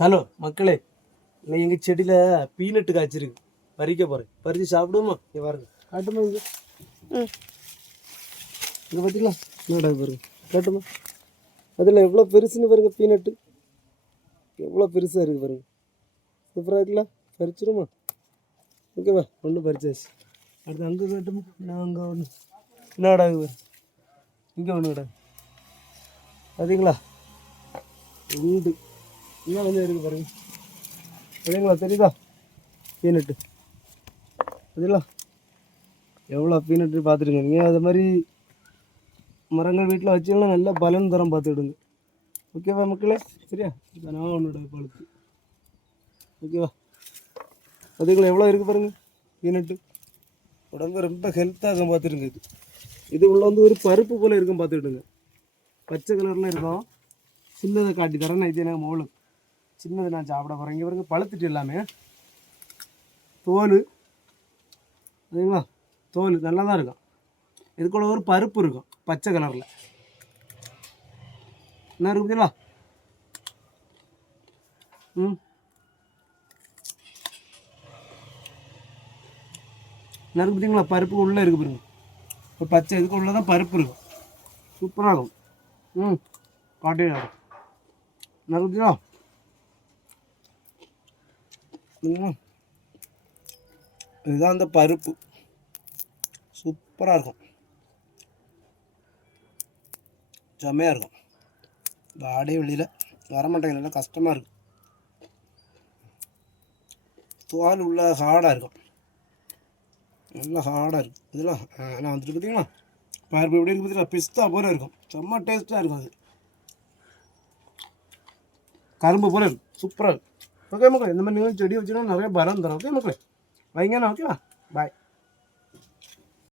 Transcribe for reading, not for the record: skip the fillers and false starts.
Hello மக்களே, இன்னைக்கு எங்கள் செடியில் பீனட்டு காய்ச்சிருக்கு, பறிக்க போகிறேன். பறித்து சாப்பிடுவோமா? இங்கே பாருங்க, காட்டுமா இங்கே இங்கே பார்த்தீங்களா? என்னடா பாருங்க, காட்டுமா? அதில் எவ்வளோ பெருசுன்னு பாருங்க, பீனட்டு எவ்வளோ பெருசாக இருக்குது பாருங்க. சூப்பராக இருக்குல்ல? பறிச்சிருமா? ஓகேவா? ஒன்று பறிச்சாச்சு. அடுத்து அங்கே காட்டுமா? நான் அங்கே ஒன்று என்னடா பாரு, இங்கே ஒன்று கிடா பார்த்தீங்களா? உண்டு இன்னும் கொஞ்சம் இருக்குது பாருங்க. சரிங்களா? தெரியுதா? பீனட்டு சரிங்களா? எவ்வளோ பீனட்டு பார்த்துடுங்க. நீங்கள் அது மாதிரி மரங்கள் வீட்டில் வச்சிங்கன்னா நல்ல பலன் தரம் பார்த்துக்கிடுங்க. ஓகேவா மக்களே? சரியா? இப்போ நான் ஒன்றோட பழுத்து. ஓகேவா? அதுக்குள்ள எவ்வளோ இருக்குது பாருங்கள் பீனட்டு. உடம்பு ரொம்ப ஹெல்த்தாக பார்த்துடுங்க. இது உள்ள வந்து ஒரு பருப்பு போல் இருக்கும், பார்த்துக்கிடுங்க. பச்சை கலரில் இருக்கும். சின்னதை காட்டி தரேன். இது எனக்கு மோளு சின்னது நான் சாப்பிட போகிறேன். இங்கே பாருங்க, பழுத்துட்டு எல்லாமே. தோல் சரிங்களா? தோல் நல்லா தான் இருக்கும். இதுக்குள்ள ஒரு பருப்பு இருக்கும் பச்சை கலரில். என்ன இருக்கு பார்த்தீங்களா? என்ன இருக்கு பார்த்தீங்களா? பருப்பு உள்ளே இருக்குது பாருங்க. இப்போ பச்சை இதுக்கு உள்ள தான் பருப்பு இருக்கும். சூப்பராக இருக்கும். காட்டே இருக்கும். என்ன இருக்கு பார்த்தீங்களா? இதுதான் அந்த பருப்பு. சூப்பராக இருக்கும், செம்மையாக இருக்கும். இந்த ஆடே வெளியில் வரமாட்டேங்க, நல்லா கஷ்டமாக இருக்கும். தோல் உள்ள ஹார்டாக இருக்கும், நல்லா ஹார்டாக இருக்கும். இதெல்லாம் நான் வந்துட்டு பார்த்தீங்களா? பருப்பு எப்படி இருக்குது பார்த்தீங்களா? பிஸ்தா போல இருக்கும். செம்ம டேஸ்ட்டாக இருக்கும். அது கரும்பு போல இருக்கும். சூப்பராக இருக்கும். ஓகே மக்களே, இந்த மாதிரி நீங்கள் செடி வச்சுன்னா நிறைய பலம் தரும். ஓகே மக்களே, வைங்கண்ணா. ஓகேவா? பாய்.